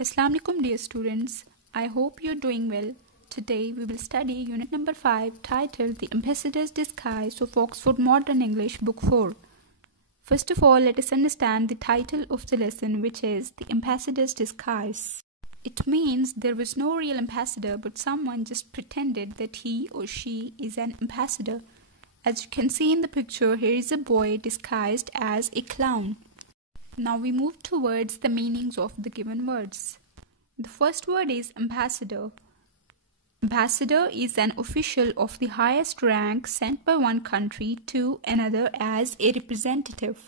Assalamu alaikum dear students, I hope you're doing well. Today we will study unit number 5 titled The Ambassador's Disguise of Oxford Modern English Book 4. First of all, let us understand the title of the lesson, which is The Ambassador's Disguise. It means there was no real ambassador, but someone just pretended that he or she is an ambassador. As you can see in the picture, here is a boy disguised as a clown. Now we move towards the meanings of the given words. The first word is ambassador. Ambassador is an official of the highest rank sent by one country to another as a representative.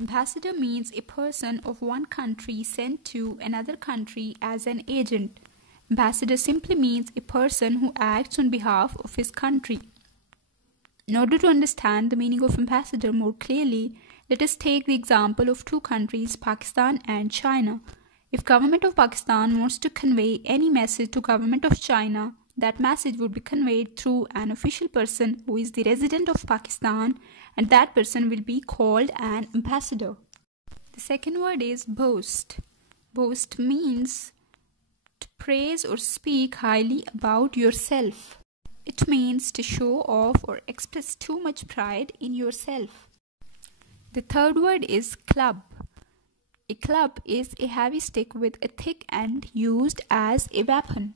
Ambassador means a person of one country sent to another country as an agent. Ambassador simply means a person who acts on behalf of his country. In order to understand the meaning of ambassador more clearly, let us take the example of two countries, Pakistan and China. If government of Pakistan wants to convey any message to government of China, that message would be conveyed through an official person who is the resident of Pakistan, and that person will be called an ambassador. The second word is boast. Boast means to praise or speak highly about yourself. It means to show off or express too much pride in yourself. The third word is club. A club is a heavy stick with a thick end used as a weapon.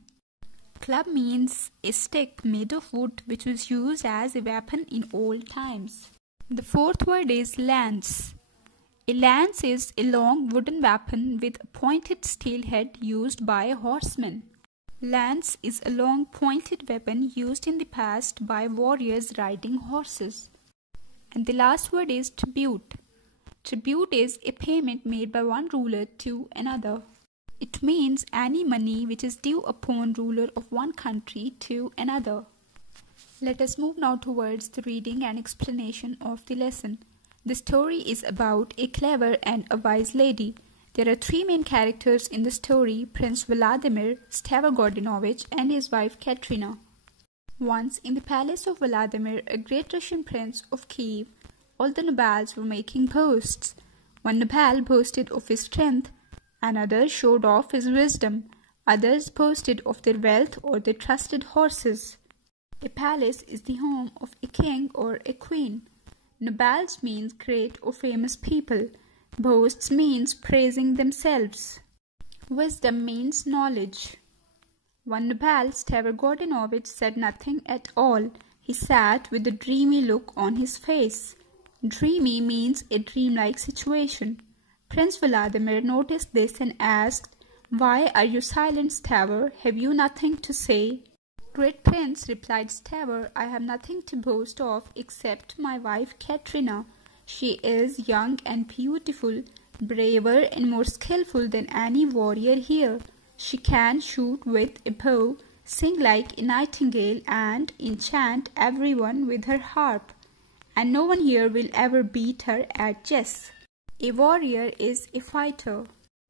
Club means a stick made of wood which was used as a weapon in old times. The fourth word is lance. A lance is a long wooden weapon with a pointed steel head used by a horseman. Lance is a long pointed weapon used in the past by warriors riding horses. And the last word is tribute. Tribute is a payment made by one ruler to another. It means any money which is due upon ruler of one country to another. Let us move now towards the reading and explanation of the lesson. The story is about a clever and a wise lady. There are three main characters in the story: Prince Vladimir, Stavro Gordinovich, and his wife Katrina. Once in the palace of Vladimir, a great Russian prince of Kiev, all the nobles were making boasts. One noble boasted of his strength, another showed off his wisdom, others boasted of their wealth or their trusted horses. A palace is the home of a king or a queen. Nobles means great or famous people. Boasts means praising themselves. Wisdom means knowledge. One noble, Stavro Gordinovich, said nothing at all. He sat with a dreamy look on his face. Dreamy means a dreamlike situation. Prince Vladimir noticed this and asked, "Why are you silent, Stavro? Have you nothing to say?" "Great Prince," replied Stavro, "I have nothing to boast of except my wife Katrina. She is young and beautiful, braver and more skillful than any warrior here. She can shoot with a bow, sing like a nightingale, and enchant everyone with her harp. And no one here will ever beat her at chess. A warrior is a fighter.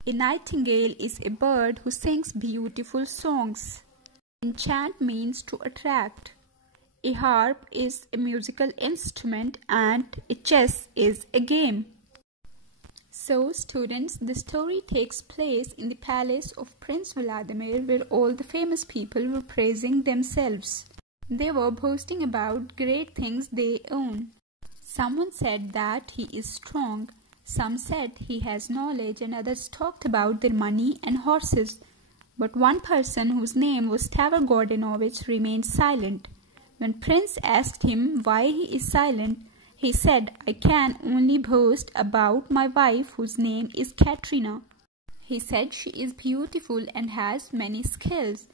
A nightingale is a bird who sings beautiful songs. Enchant means to attract. A harp is a musical instrument, and a chess is a game." So, students, the story takes place in the palace of Prince Vladimir, where all the famous people were praising themselves. They were boasting about great things they own. Someone said that he is strong, some said he has knowledge, and others talked about their money and horses. But one person, whose name was Stavro Gordinovich, remained silent. When Prince asked him why he is silent, he said, "I can only boast about my wife, whose name is Katrina. He said she is beautiful and has many skills.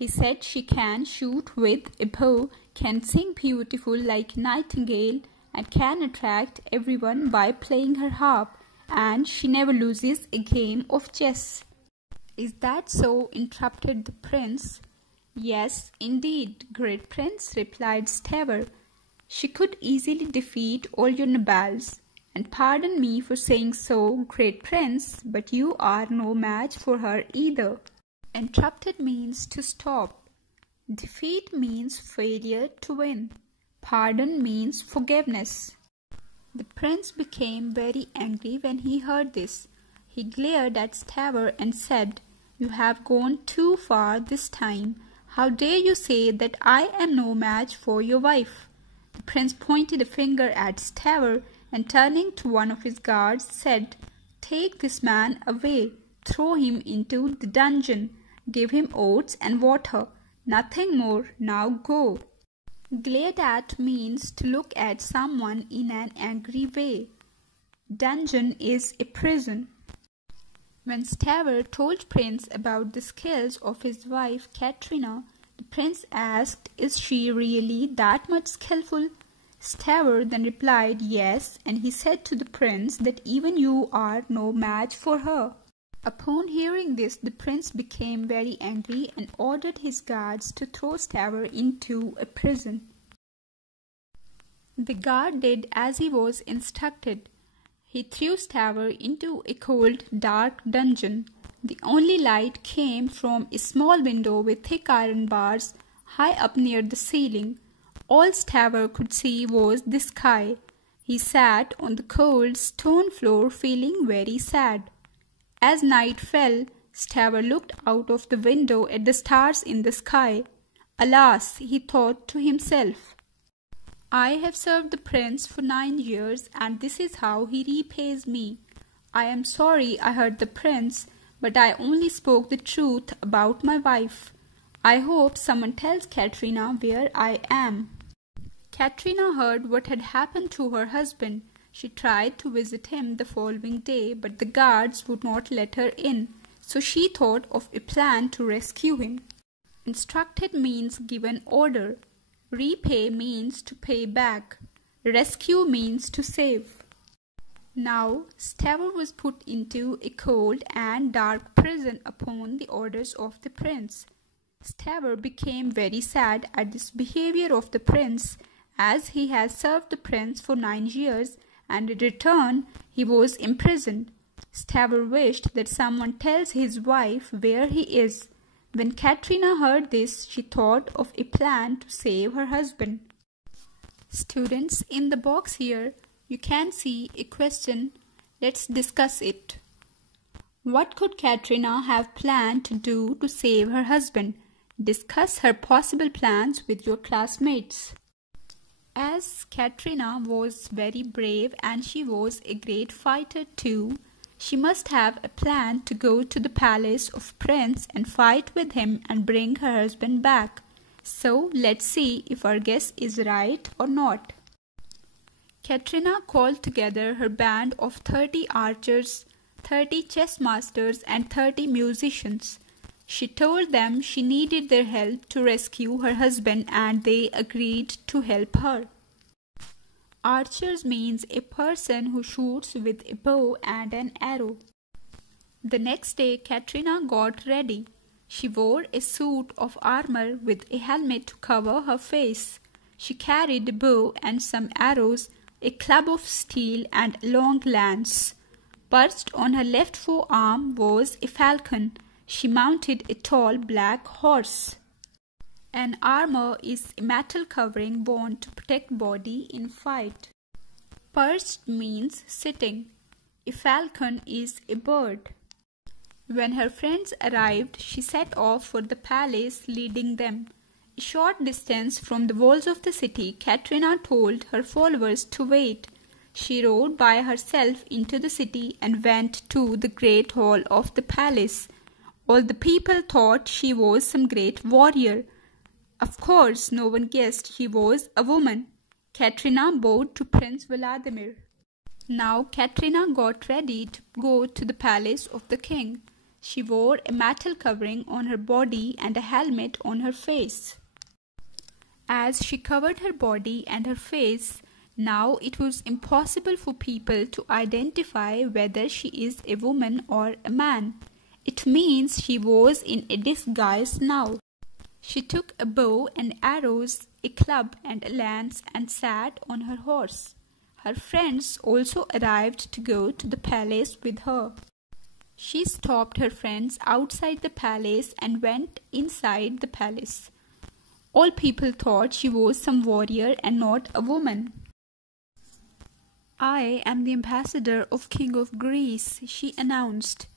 He said she can shoot with a bow, can sing beautiful like a nightingale, and can attract everyone by playing her harp, and she never loses a game of chess." "Is that so?" interrupted the prince. "Yes, indeed, great Prince," replied Stavro. "She could easily defeat all your nobles. And pardon me for saying so, great Prince, but you are no match for her either." Interrupted means to stop. Defeat means failure to win. Pardon means forgiveness. The prince became very angry when he heard this. He glared at Stavro and said, You have gone too far this time. How dare you say that I am no match for your wife?" The prince pointed a finger at Stavro and turning to one of his guards said, "Take this man away, throw him into the dungeon, give him oats and water. Nothing more, now go." Glared at means to look at someone in an angry way. Dungeon is a prison. When Stavro told Prince about the skills of his wife Katrina, the prince asked, "Is she really that much skillful?" Stavro then replied, "Yes," and he said to the prince that even you are no match for her. Upon hearing this, the prince became very angry and ordered his guards to throw Stavro into a prison. The guard did as he was instructed. He threw Stavro into a cold, dark dungeon. The only light came from a small window with thick iron bars high up near the ceiling. All Stavro could see was the sky. He sat on the cold stone floor feeling very sad. As night fell, Stavro looked out of the window at the stars in the sky. "Alas," he thought to himself, "I have served the prince for 9 years, and this is how he repays me. I am sorry I hurt the prince, but I only spoke the truth about my wife. I hope someone tells Katrina where I am." Katrina heard what had happened to her husband. She tried to visit him the following day, but the guards would not let her in, so she thought of a plan to rescue him. Instructed means given order. Repay means to pay back. Rescue means to save. Now, Stavro was put into a cold and dark prison upon the orders of the prince. Stavro became very sad at this behavior of the prince, as he had served the prince for 9 years, and in return he was imprisoned. Stavro wished that someone tells his wife where he is. When Katrina heard this, she thought of a plan to save her husband. Students, in the box here, you can see a question. Let's discuss it. What could Katrina have planned to do to save her husband? Discuss her possible plans with your classmates. As Katrina was very brave and she was a great fighter too, she must have a plan to go to the palace of Prince and fight with him and bring her husband back. So let's see if our guess is right or not. Katrina called together her band of 30 archers, 30 chess masters and 30 musicians. She told them she needed their help to rescue her husband, and they agreed to help her. Archers means a person who shoots with a bow and an arrow. The next day, Katrina got ready. She wore a suit of armor with a helmet to cover her face. She carried a bow and some arrows, a club of steel and a long lance. Perched on her left forearm was a falcon. She mounted a tall black horse. An armor is a metal covering worn to protect body in fight. Perched means sitting. A falcon is a bird. When her friends arrived, she set off for the palace, leading them. A short distance from the walls of the city, Katrina told her followers to wait. She rode by herself into the city and went to the great hall of the palace. All the people thought she was some great warrior. Of course, no one guessed she was a woman. Katrina bowed to Prince Vladimir. Now Katrina got ready to go to the palace of the king. She wore a metal covering on her body and a helmet on her face. As she covered her body and her face, now it was impossible for people to identify whether she is a woman or a man. It means she was in a disguise now. She took a bow and arrows, a club and a lance, and sat on her horse. Her friends also arrived to go to the palace with her. She stopped her friends outside the palace and went inside the palace. All people thought she was some warrior and not a woman. "I am the ambassador of King of Greece," she announced.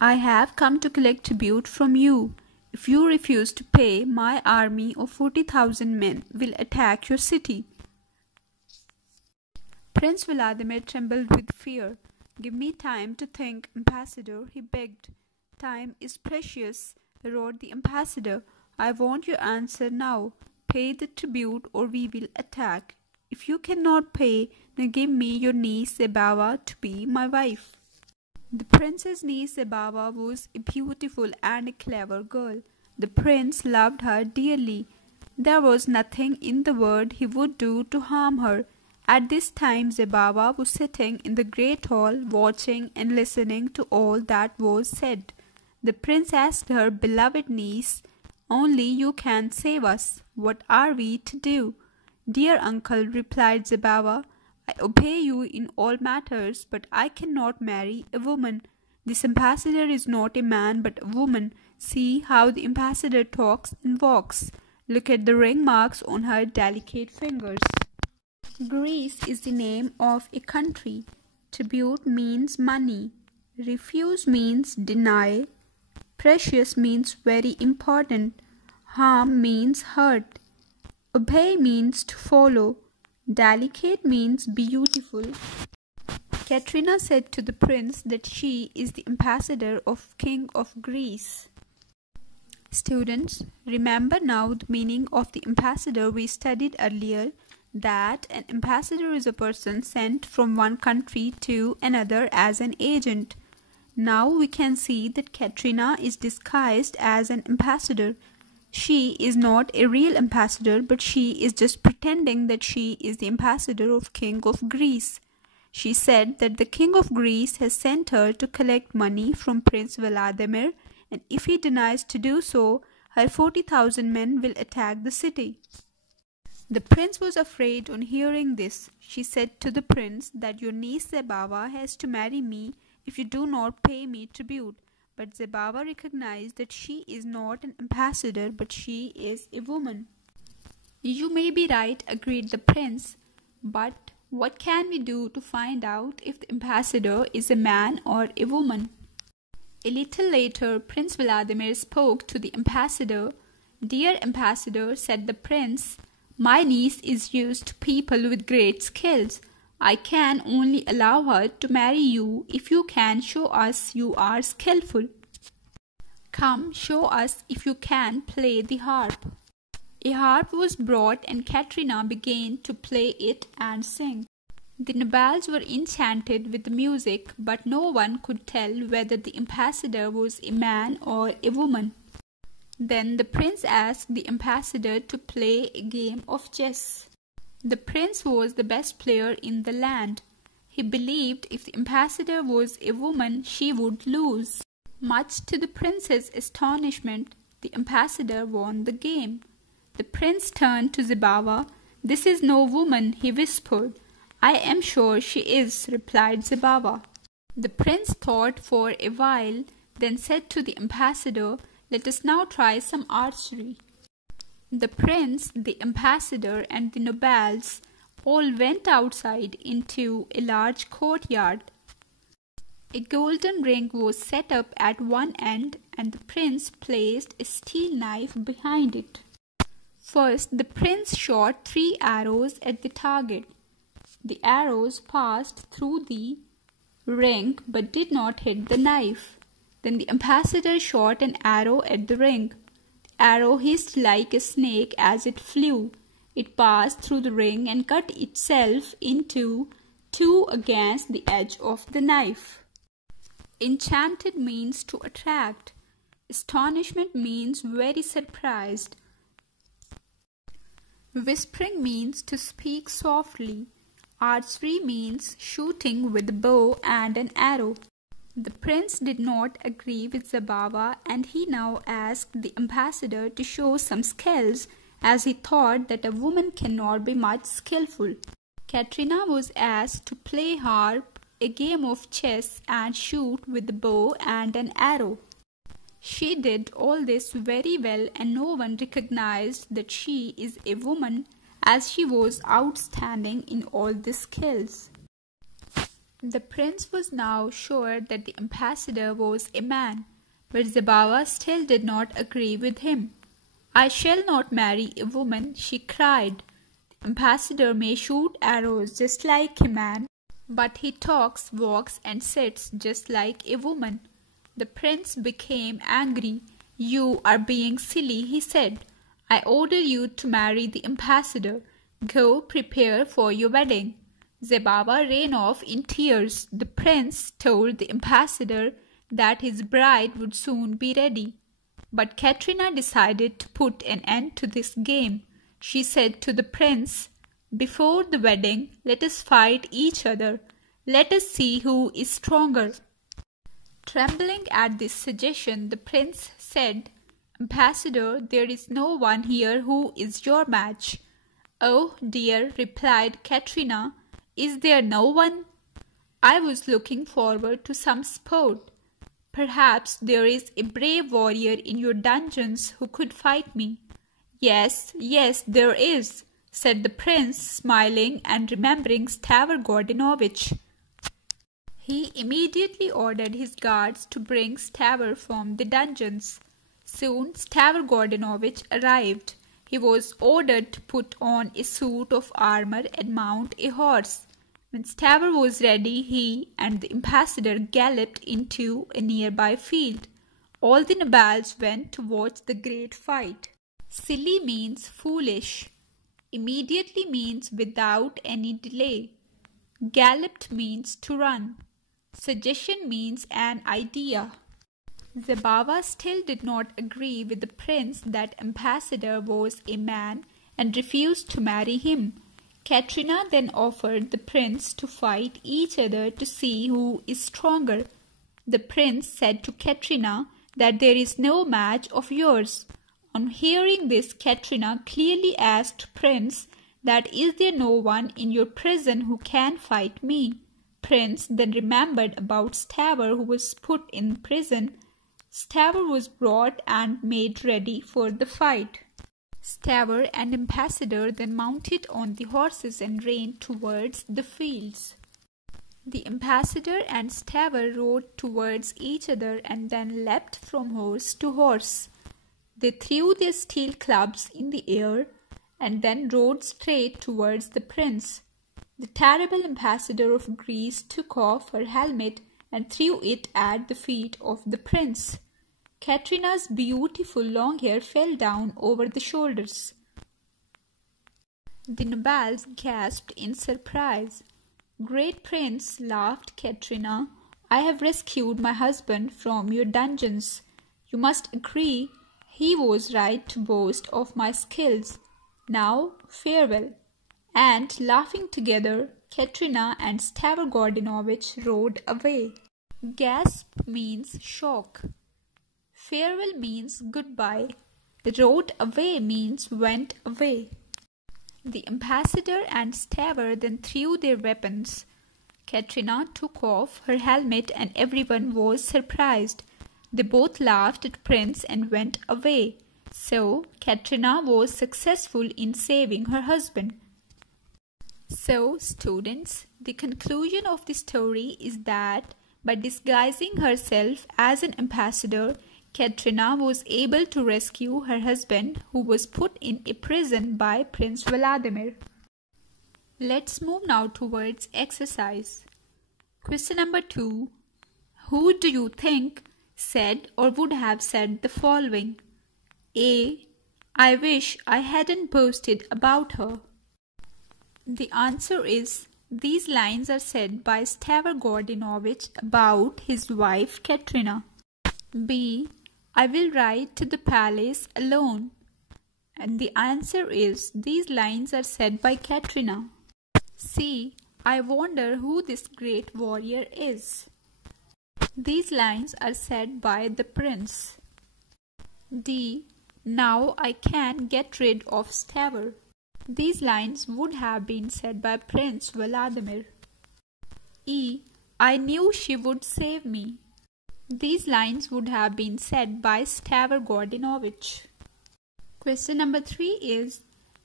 I have come to collect tribute from you. If you refuse to pay, my army of 40,000 men will attack your city." Prince Vladimir trembled with fear. "Give me time to think, ambassador," he begged. "Time is precious," roared the ambassador. "I want your answer now. Pay the tribute or we will attack. If you cannot pay, then give me your niece Zebava to be my wife." The princess niece Zebava was a beautiful and a clever girl. The prince loved her dearly. There was nothing in the world he would do to harm her. At this time Zebava was sitting in the great hall, watching and listening to all that was said. The prince asked her beloved niece, "Only you can save us. What are we to do?" "Dear uncle," replied Zebava, "I obey you in all matters, but I cannot marry a woman. This ambassador is not a man but a woman. See how the ambassador talks and walks. Look at the ring marks on her delicate fingers." Greece is the name of a country. Tribute means money. Refuse means deny. Precious means very important. Harm means hurt. Obey means to follow. Delicate means beautiful. Katrina said to the prince that she is the ambassador of King of Greece. Students, remember now the meaning of the ambassador we studied earlier, that an ambassador is a person sent from one country to another as an agent. Now we can see that Katrina is disguised as an ambassador. She is not a real ambassador, but she is just pretending that she is the ambassador of King of Greece. She said that the King of Greece has sent her to collect money from Prince Vladimir, and if he denies to do so, her 40,000 men will attack the city. The prince was afraid on hearing this. She said to the prince that your niece Zebava has to marry me if you do not pay me tribute. But Zebava recognized that she is not an ambassador, but she is a woman. "You may be right," agreed the prince, "but what can we do to find out if the ambassador is a man or a woman?" A little later, Prince Vladimir spoke to the ambassador. "Dear ambassador," said the prince, "my niece is used to people with great skills. I can only allow her to marry you if you can show us you are skillful. Come, show us if you can play the harp." A harp was brought and Katrina began to play it and sing. The nobles were enchanted with the music, but no one could tell whether the ambassador was a man or a woman. Then the prince asked the ambassador to play a game of chess. The prince was the best player in the land. He believed if the ambassador was a woman, she would lose. Much to the prince's astonishment, the ambassador won the game. The prince turned to Zebava. "This is no woman," he whispered. "I am sure she is," replied Zebava. The prince thought for a while, then said to the ambassador, "Let us now try some archery." The prince, the ambassador, and the nobles all went outside into a large courtyard. A golden ring was set up at one end, and the prince placed a steel knife behind it. First, the prince shot 3 arrows at the target. The arrows passed through the ring but did not hit the knife. Then the ambassador shot an arrow at the ring. The arrow hissed like a snake as it flew. It passed through the ring and cut itself into 2 against the edge of the knife. Enchanted means to attract. Astonishment means very surprised. Whispering means to speak softly. Archery means shooting with a bow and an arrow. The prince did not agree with Zebava, and he now asked the ambassador to show some skills, as he thought that a woman cannot be much skillful. Katrina was asked to play harp, a game of chess, and shoot with a bow and an arrow. She did all this very well, and no one recognized that she is a woman, as she was outstanding in all the skills. The prince was now sure that the ambassador was a man, but Zabawa still did not agree with him. "I shall not marry a woman," she cried. "The ambassador may shoot arrows just like a man, but he talks, walks, and sits just like a woman." The prince became angry. "You are being silly," he said. "I order you to marry the ambassador. Go prepare for your wedding." Zabawa ran off in tears. The prince told the ambassador that his bride would soon be ready. But Katrina decided to put an end to this game. She said to the prince, "Before the wedding, let us fight each other. Let us see who is stronger." Trembling at this suggestion, the prince said, "Ambassador, there is no one here who is your match." "Oh dear," replied Katrina, "is there no one? I was looking forward to some sport. Perhaps there is a brave warrior in your dungeons who could fight me." Yes, there is," said the prince, smiling and remembering Stavr Gordinovich. He immediately ordered his guards to bring Stavr from the dungeons. Soon Stavr Gordinovich arrived. He was ordered to put on a suit of armor and mount a horse. When Stavr was ready, he and the ambassador galloped into a nearby field. All the nobles went to watch the great fight. Silly means foolish. Immediately means without any delay. Galloped means to run. Suggestion means an idea. Zabawa still did not agree with the prince that ambassador was a man and refused to marry him. Katrina then offered the prince to fight each other to see who is stronger. The prince said to Katrina that there is no match of yours. On hearing this, Katrina clearly asked Prince that is there no one in your prison who can fight me? Prince then remembered about Stavr who was put in prison. Stavr was brought and made ready for the fight. Stavr and ambassador then mounted on the horses and ran towards the fields. The ambassador and Stavr rode towards each other and then leapt from horse to horse. They threw their steel clubs in the air and then rode straight towards the prince. The terrible ambassador of Greece took off her helmet and threw it at the feet of the prince. Katrina's beautiful long hair fell down over the shoulders. The nobles gasped in surprise. "Great prince," laughed Katrina, "I have rescued my husband from your dungeons. You must agree he was right to boast of my skills. Now farewell." And laughing together, Katrina and Stavr Gordinovich rode away. Gasp means shock. Farewell means goodbye. Rode away means went away. The ambassador and Stavr then threw their weapons. Katrina took off her helmet and everyone was surprised. They both laughed at Prince and went away. So Katrina was successful in saving her husband. So students, the conclusion of the story is that by disguising herself as an ambassador, Katrina was able to rescue her husband who was put in a prison by Prince Vladimir. Let's move now towards exercise. Question number 2. Who do you think said or would have said the following? A. I wish I hadn't boasted about her. The answer is these lines are said by Stavr Gordinovich about his wife Katrina. B. I will ride to the palace alone. And the answer is these lines are said by Katrina. C. I wonder who this great warrior is. These lines are said by the prince. D. Now I can get rid of Stavr. These lines would have been said by Prince Vladimir. E. I knew she would save me. These lines would have been said by Stavr Gordinovich. Question number 3 is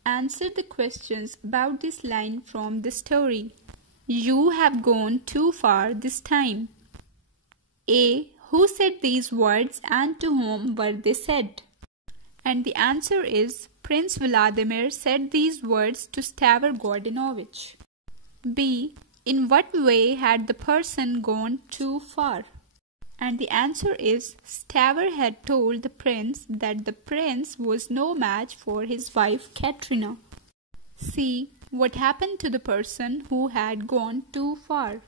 answer the questions about this line from the story. You have gone too far this time. A. Who said these words and to whom were they said? And the answer is Prince Vladimir said these words to Stavr Gordinovich. B. In what way had the person gone too far? And the answer is Stavr had told the prince that the prince was no match for his wife Katrina. C. What happened to the person who had gone too far?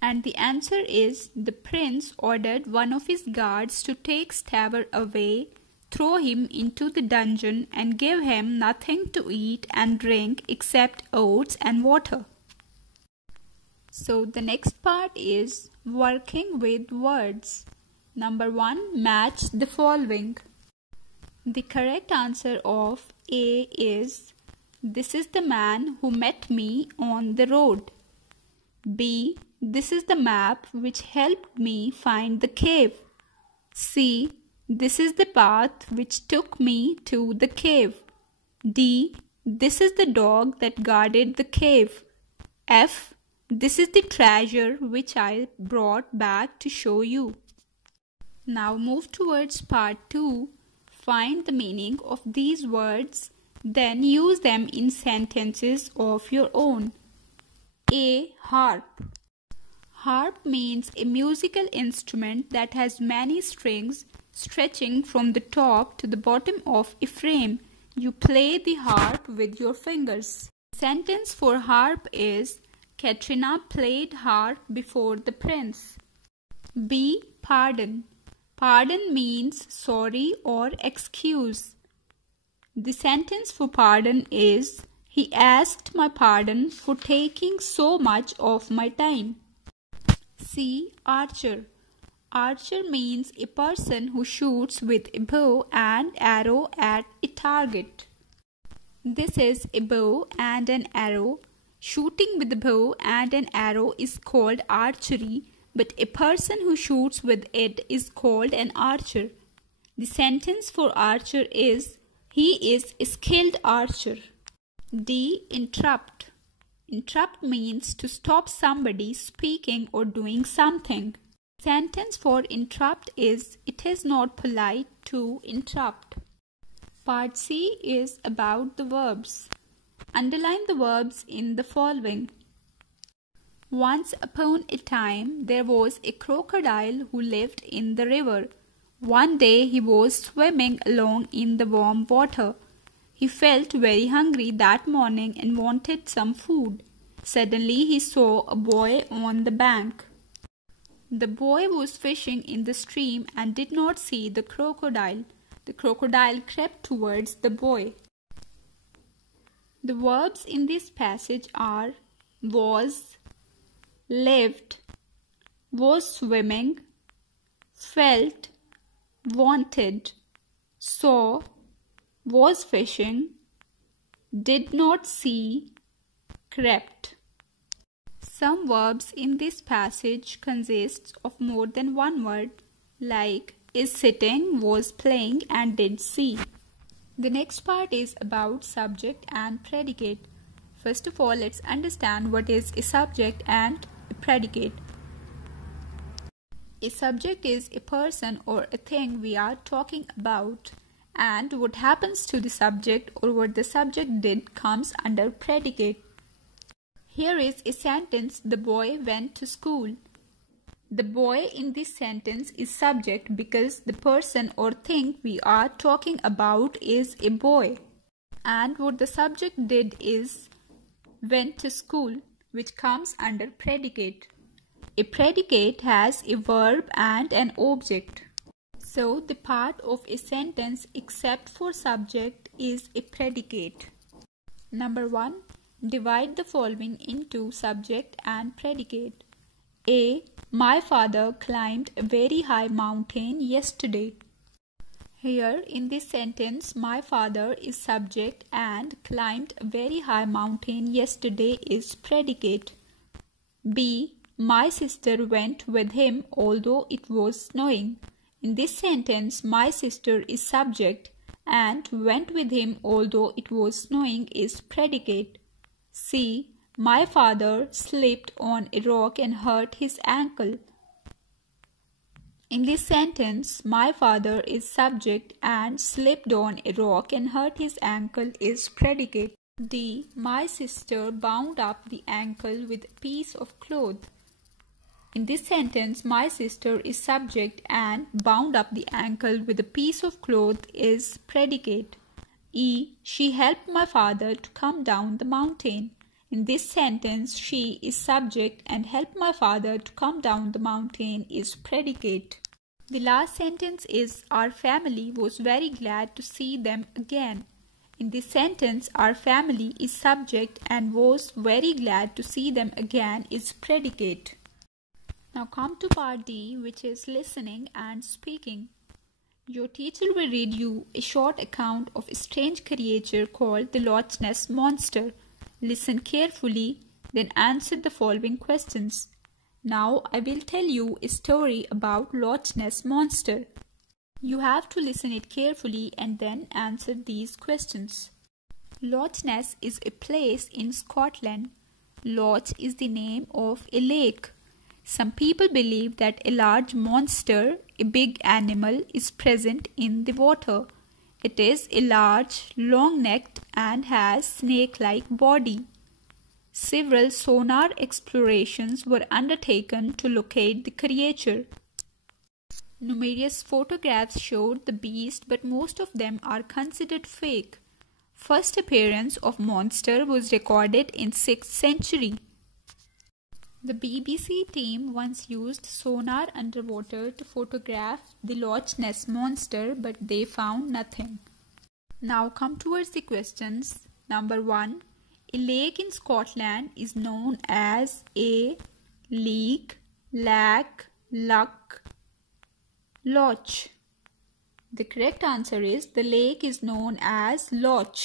And the answer is the prince ordered one of his guards to take Stavr away, throw him into the dungeon and give him nothing to eat and drink except oats and water. So the next part is working with words. Number 1. Match the following. The correct answer of A is this is the man who met me on the road. B. This is the map which helped me find the cave. C. This is the path which took me to the cave. D. This is the dog that guarded the cave. F. This is the treasure which I brought back to show you. Now move towards part 2. Find the meaning of these words, then use them in sentences of your own. A. Harp. Harp means a musical instrument that has many strings stretching from the top to the bottom of a frame. You play the harp with your fingers. Sentence for harp is Katrina played harp before the prince. B. Pardon. Pardon means sorry or excuse. The sentence for pardon is he asked my pardon for taking so much of my time. C. Archer. Archer means a person who shoots with a bow and arrow at a target. This is a bow and an arrow. Shooting with a bow and an arrow is called archery, but a person who shoots with it is called an archer. The sentence for archer is he is a skilled archer. D. Interrupt. Interrupt means to stop somebody speaking or doing something. Sentence for interrupt is it is not polite to interrupt. Part C is about the verbs. Underline the verbs in the following. Once upon a time, there was a crocodile who lived in the river. One day he was swimming along in the warm water. He felt very hungry that morning and wanted some food. Suddenly he saw a boy on the bank. The boy was fishing in the stream and did not see the crocodile. The crocodile crept towards the boy. The verbs in this passage are was, lived, was swimming, felt, wanted, saw, was fishing, did not see, crept. Some verbs in this passage consist of more than one word, like is sitting, was playing, and did see. The next part is about subject and predicate. First of all, let's understand what is a subject and a predicate. A subject is a person or a thing we are talking about, and what happens to the subject or what the subject did comes under predicate. Here is a sentence, the boy went to school. The boy in this sentence is subject because the person or thing we are talking about is a boy. And what the subject did is went to school, which comes under predicate. A predicate has a verb and an object. So the part of a sentence except for subject is a predicate. Number 1. Divide the following into subject and predicate. A. My father climbed a very high mountain yesterday. Here in this sentence, my father is subject and climbed a very high mountain yesterday is predicate. B. My sister went with him although it was snowing. In this sentence, my sister is subject and went with him although it was snowing is predicate. C. My father slipped on a rock and hurt his ankle. In this sentence, my father is subject and slipped on a rock and hurt his ankle is predicate. D. My sister bound up the ankle with a piece of cloth. In this sentence, my sister is subject and bound up the ankle with a piece of cloth is predicate. E. She helped my father to come down the mountain. In this sentence, she is subject and helped my father to come down the mountain is predicate. The last sentence is our family was very glad to see them again. In this sentence, our family is subject and was very glad to see them again is predicate. Now come to part D, which is listening and speaking. Your teacher will read you a short account of a strange creature called the Loch Ness Monster. Listen carefully, then answer the following questions. Now I will tell you a story about Loch Ness Monster. You have to listen it carefully and then answer these questions. Loch Ness is a place in Scotland. Loch is the name of a lake. Some people believe that a large monster, a big animal, is present in the water. It is a large, long-necked and has snake-like body. Several sonar explorations were undertaken to locate the creature. Numerous photographs showed the beast, but most of them are considered fake. First appearance of monster was recorded in 6th century. The BBC team once used sonar underwater to photograph the Loch Ness Monster, but they found nothing. Now come towards the questions. Number 1. A lake in Scotland is known as a leak, lack, luck, loch. The correct answer is the lake is known as Loch.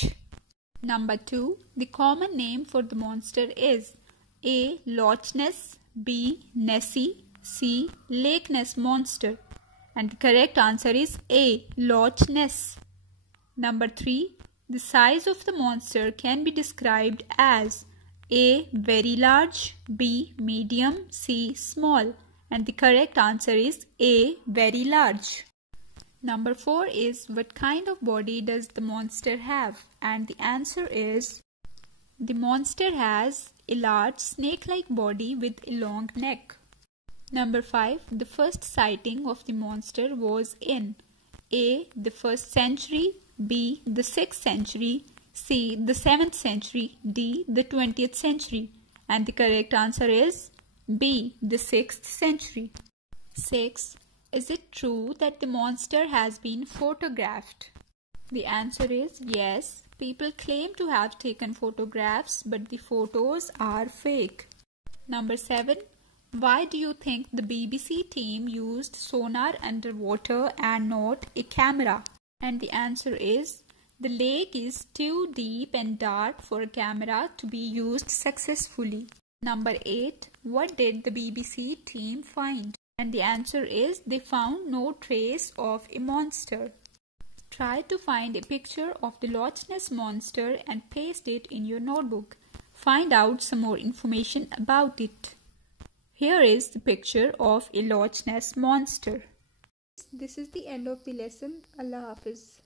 Number 2. The common name for the monster is A. Loch Ness, B. Nessie, C. Lake Ness Monster. And the correct answer is A. Loch Ness. Number 3. The size of the monster can be described as A. Very large, B. Medium, C. Small. And the correct answer is A. Very large. Number 4 is what kind of body does the monster have? And the answer is the monster has a large snake-like body with a long neck. Number 5. The first sighting of the monster was in A. the 1st century, B. the 6th century, C. the 7th century, D. the 20th century. And the correct answer is B. the 6th century. 6. Is it true that the monster has been photographed? The answer is yes. People claim to have taken photographs, but the photos are fake. Number 7. Why do you think the BBC team used sonar underwater and not a camera? And the answer is the lake is too deep and dark for a camera to be used successfully. Number 8. What did the BBC team find? And the answer is they found no trace of a monster. Try to find a picture of the Loch Ness Monster and paste it in your notebook. Find out some more information about it. Here is the picture of a Loch Ness Monster. This is the end of the lesson. Allah Hafiz.